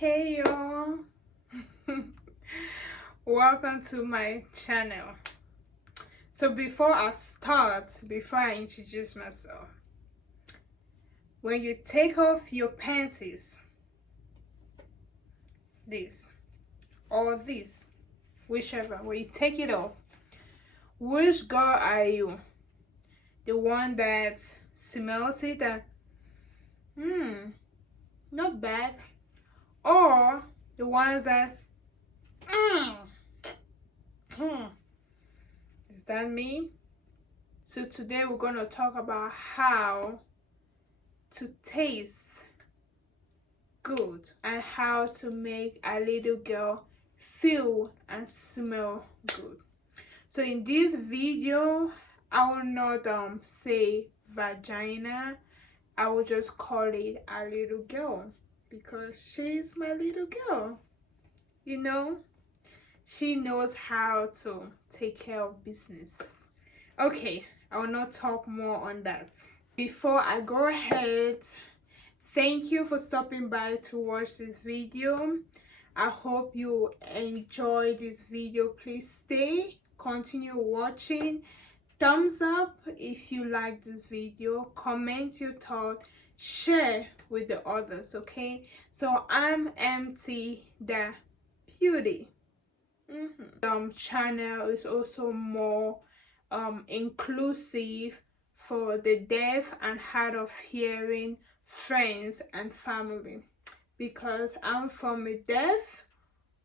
Hey y'all, welcome to my channel. So before I introduce myself, when you take off your panties, this or this, whichever, when you take it off, which girl are you? The one that smells it and not bad, or the ones that is that me? So today we're gonna talk about how to taste good and how to make a little girl feel and smell good. So in this video, I will not say vagina. I will just call it a little girl because she's my little girl. You know, she knows how to take care of business. Okay, I will not talk more on that. Before I go ahead, thank you for stopping by to watch this video. I hope you enjoy this video. Please stay, continue watching. Thumbs up if you like this video, comment your thought, share with the others. Okay, so I'm MT the Beauty. Channel is also more inclusive for the deaf and hard of hearing friends and family, because I'm from a deaf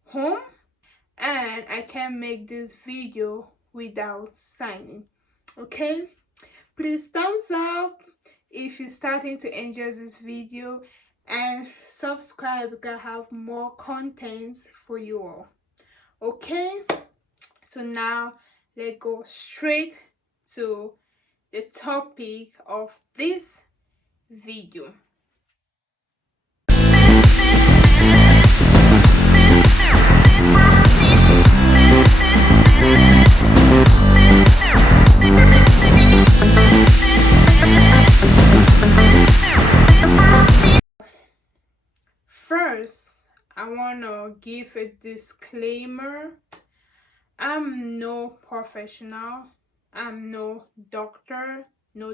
home and I can make this video without signing. Okay, please thumbs up if you're starting to enjoy this video and subscribe because I have more contents for you all. Okay, so now let's go straight to the topic of this video. First, I want to give a disclaimer. I'm no professional. I'm no doctor, no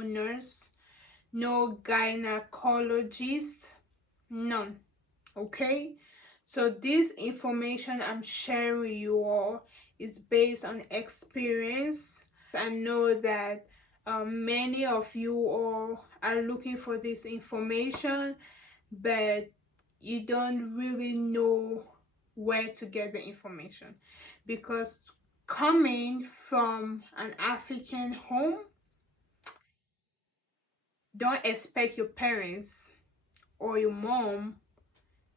nurse, no gynecologist, none. Okay? So this information I'm sharing with you all is based on experience. I know that many of you all are looking for this information, but you don't really know where to get the information, because coming from an African home, don't expect your parents or your mom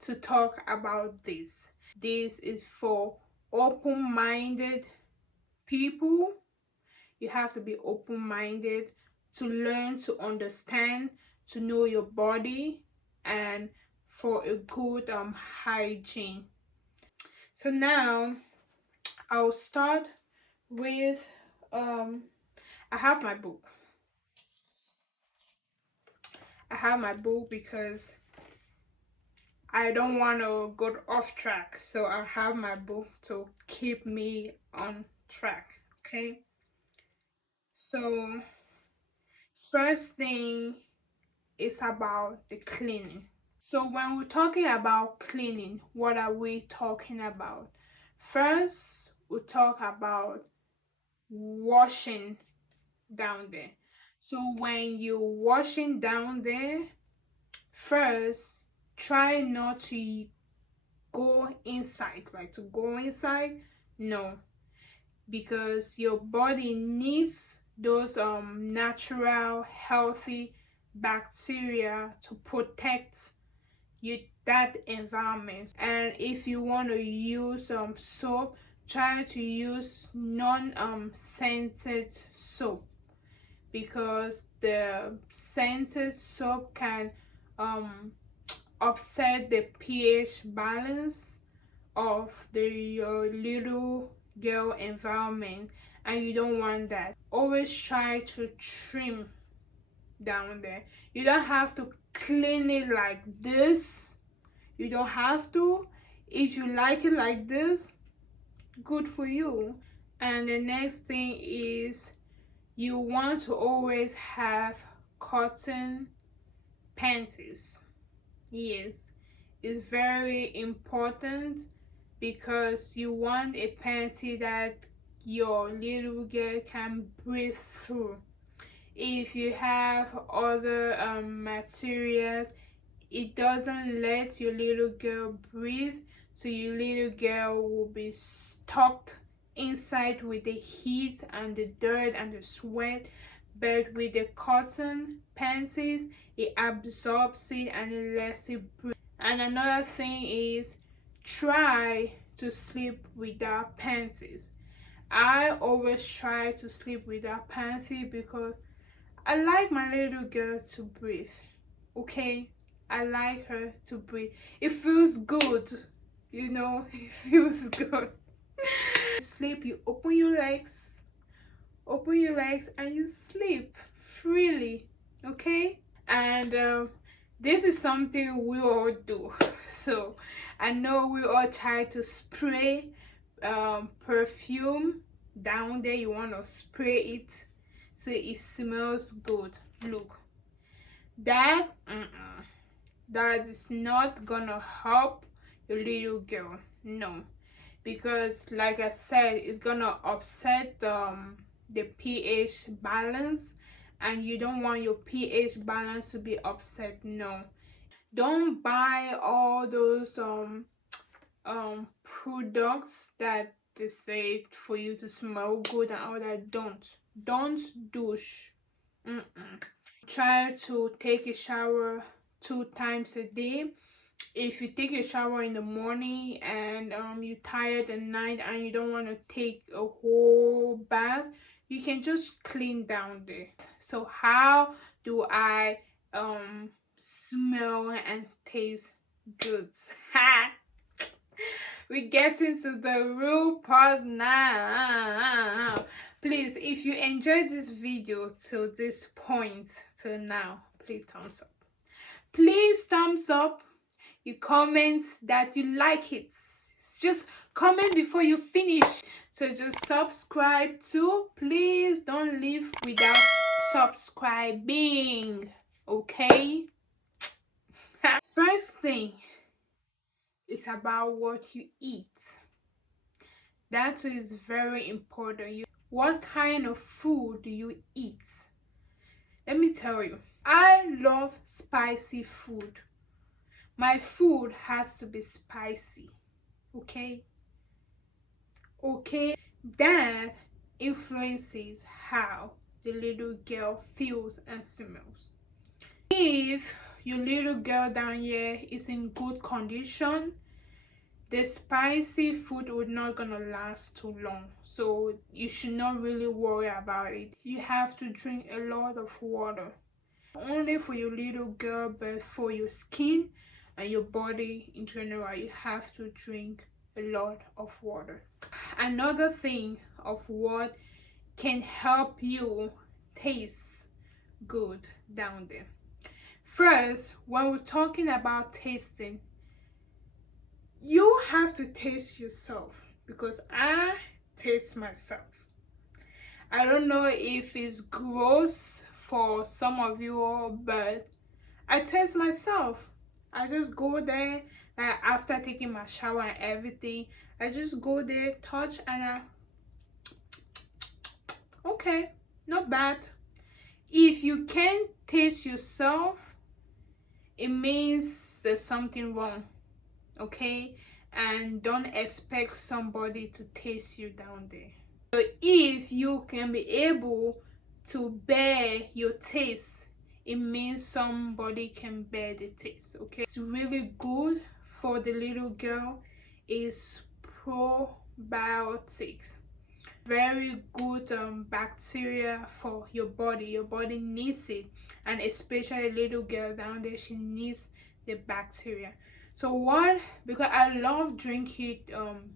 to talk about this. This is for open-minded people. You have to be open-minded to learn, to understand, to know your body, and for a good hygiene. So now I'll start with I have my book. Because I don't want to go off track, so I have my book to keep me on track. Okay, so first thing is about the cleaning. So when we're talking about cleaning, what are we talking about? First, we talk about washing down there. So when you're washing down there, first try not to go inside, no, because your body needs those natural healthy bacteria to protect you, that environment. And if you want to use soap, try to use non-scented soap, because the scented soap can upset the pH balance of your little girl environment, and you don't want that. Always try to trim down there. You don't have to clean it like this. You don't have to. If you like it like this, good for you. And the next thing is, you want to always have cotton panties. Yes, it's very important because you want a panty that your little girl can breathe through. If you have other materials, it doesn't let your little girl breathe, so your little girl will be stuck inside with the heat and the dirt and the sweat. But with the cotton panties, it absorbs it and it lets it breathe. And another thing is, try to sleep without panties. I always try to sleep without panties because I like my little girl to breathe. Okay, I like her to breathe. It feels good, you know. It feels good. Sleep, you open your legs and you sleep freely. Okay, and this is something we all do. So I know we all try to spray perfume down there. You want to spray it so it smells good. Look, that that is not gonna help your little girl. No, because like I said, it's gonna upset the pH balance, and you don't want your pH balance to be upset. No, don't buy all those products that they say for you to smell good and all that. Don't douche. Try to take a shower 2 times a day. If you take a shower in the morning and you're tired at night and you don't want to take a whole bath, you can just clean down there. So how do I smell and taste good? We get into the real part now. Please, if you enjoyed this video till this point, till now, please thumbs up. Please thumbs up. You comment that you like it. Just comment before you finish. So just subscribe too. Please don't leave without subscribing. Okay? First thing is about what you eat. That is very important. What kind of food do you eat? Let me tell you, I love spicy food. My food has to be spicy. Okay? That influences how the little girl feels and smells. If your little girl down here is in good condition, the spicy food would not gonna last too long, so you should not really worry about it. You have to drink a lot of water, not only for your little girl but for your skin and your body in general. You have to drink a lot of water. Another thing of what can help you taste good down there. First, when we're talking about tasting, you have to taste yourself, because I taste myself. I don't know if it's gross for some of you all, but I taste myself. I just go there, like after taking my shower and everything, I just go there, touch, and okay, not bad. If you can't taste yourself, it means there's something wrong. Okay, and don't expect somebody to taste you down there. So if you can be able to bear your taste, it means somebody can bear the taste. Okay, it's really good for the little girl. Is probiotics. Very good bacteria for your body. Your body needs it, and especially little girl down there, she needs the bacteria. So what, because I love drinking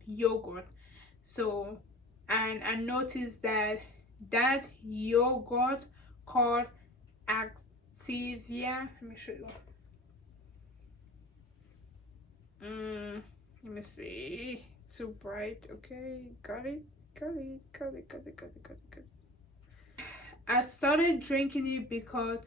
yogurt, so and I noticed that yogurt called Activia, let me show you, me see. Too bright. Okay, got it. Got it. Got it. Got it. Got it. Got it. Got it. I started drinking it because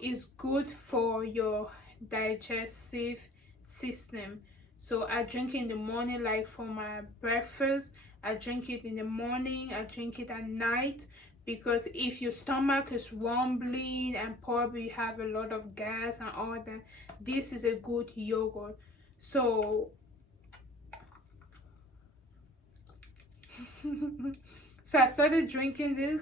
it's good for your digestive system. So I drink it in the morning, like for my breakfast. I drink it in the morning, I drink it at night, because if your stomach is rumbling and probably you have a lot of gas and all that, this is a good yogurt. So so I started drinking this.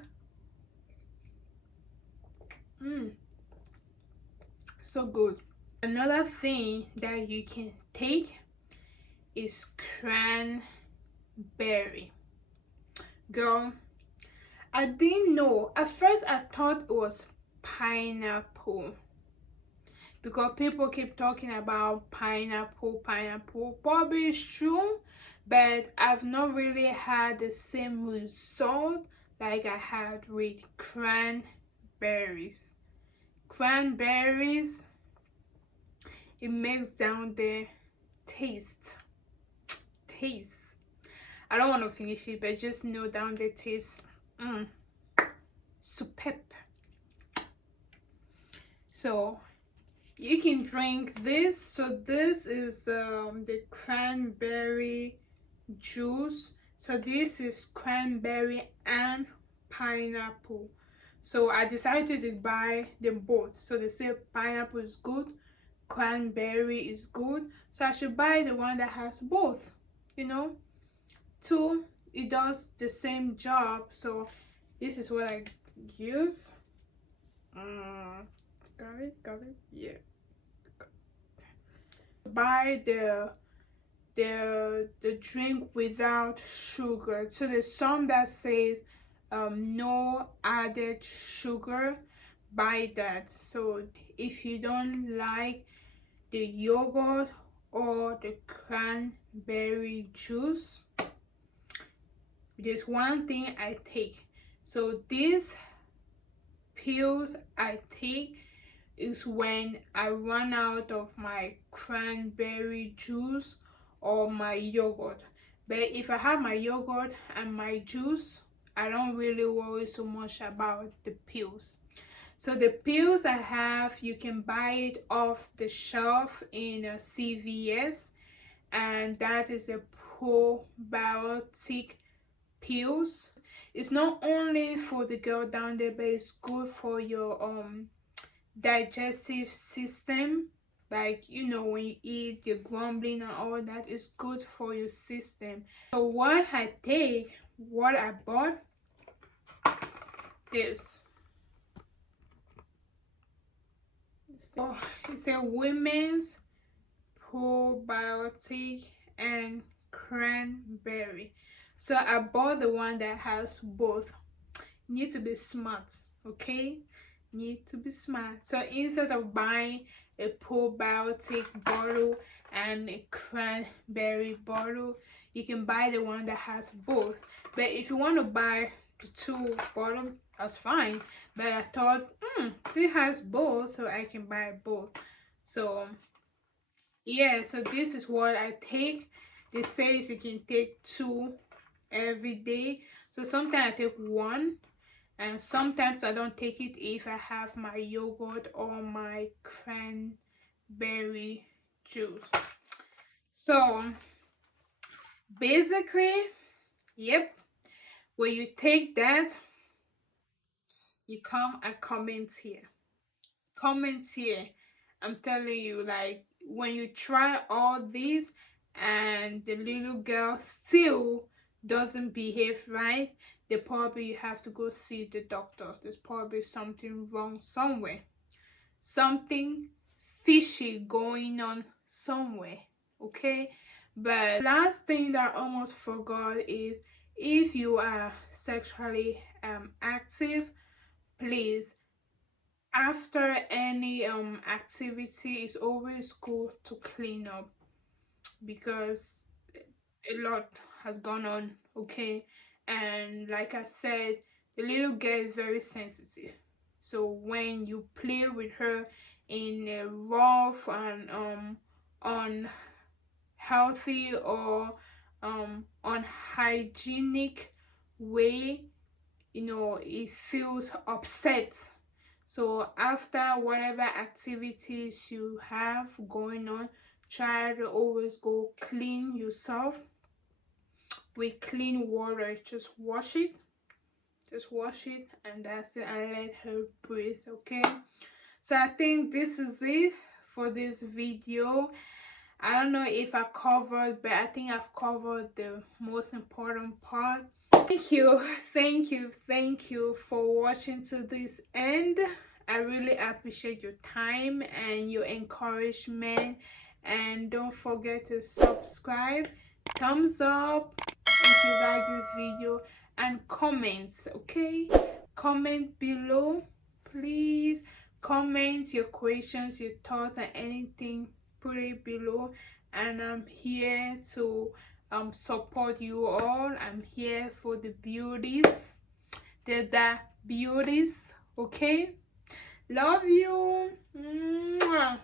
So good. Another thing that you can take is cranberry. Girl, I didn't know. At first I thought it was pineapple, because people keep talking about pineapple, pineapple. Probably it's true, but I've not really had the same result like I had with cranberries. Cranberries, it makes down the taste. I don't want to finish it, but just know down the taste. Superb. So you can drink this. So this is the cranberry juice. So this is cranberry and pineapple. So I decided to buy them both. So they say pineapple is good, cranberry is good, so I should buy the one that has both, you know. Two, it does the same job. So this is what I use. Got it, yeah. Buy the drink without sugar. So there's some that says no added sugar. Buy that. So if you don't like the yogurt or the cranberry juice, there's one thing I take. So these pills I take is when I run out of my cranberry juice or my yogurt. But if I have my yogurt and my juice, I don't really worry so much about the pills. So the pills I have, you can buy it off the shelf in a CVS, and that is a probiotic pills. It's not only for the girl down there, but it's good for your digestive system. Like, you know, when you eat, you're grumbling and all that, is good for your system. So what I take, what I bought, this. So it's a women's probiotic and cranberry. So I bought the one that has both. You need to be smart, okay? Need to be smart. So instead of buying a probiotic bottle and a cranberry bottle, you can buy the one that has both. But if you want to buy the two bottles, that's fine. But I thought it has both, so I can buy both. So yeah, so this is what I take. It says you can take two every day. So sometimes I take one, and sometimes I don't take it if I have my yogurt or my cranberry juice. So basically, yep, when you take that, you come and comment here. Comment here. I'm telling you, like, when you try all these and the little girl still doesn't behave right, they probably have to go see the doctor. There's probably something wrong somewhere. Something fishy going on somewhere. Okay? But last thing that I almost forgot is, if you are sexually active, please, after any activity, it's always good to clean up, because a lot has gone on, okay? And like I said, the little girl is very sensitive. So when you play with her in a rough and unhealthy or unhygienic way, it feels upset. So after whatever activities you have going on, try to always go clean yourself with clean water. Just wash it, and that's it, and let her breathe. Okay, so I think this is it for this video. I don't know if I covered, but I think I've covered the most important part. Thank you for watching to this end. I really appreciate your time and your encouragement, and don't forget to subscribe, thumbs up if you like this video, and comments. Okay, comment below, please. Comment your questions, your thoughts, and anything, put it below, and I'm here to support you all. I'm here for the beauties. They're the beauties. Okay, love you. Mwah.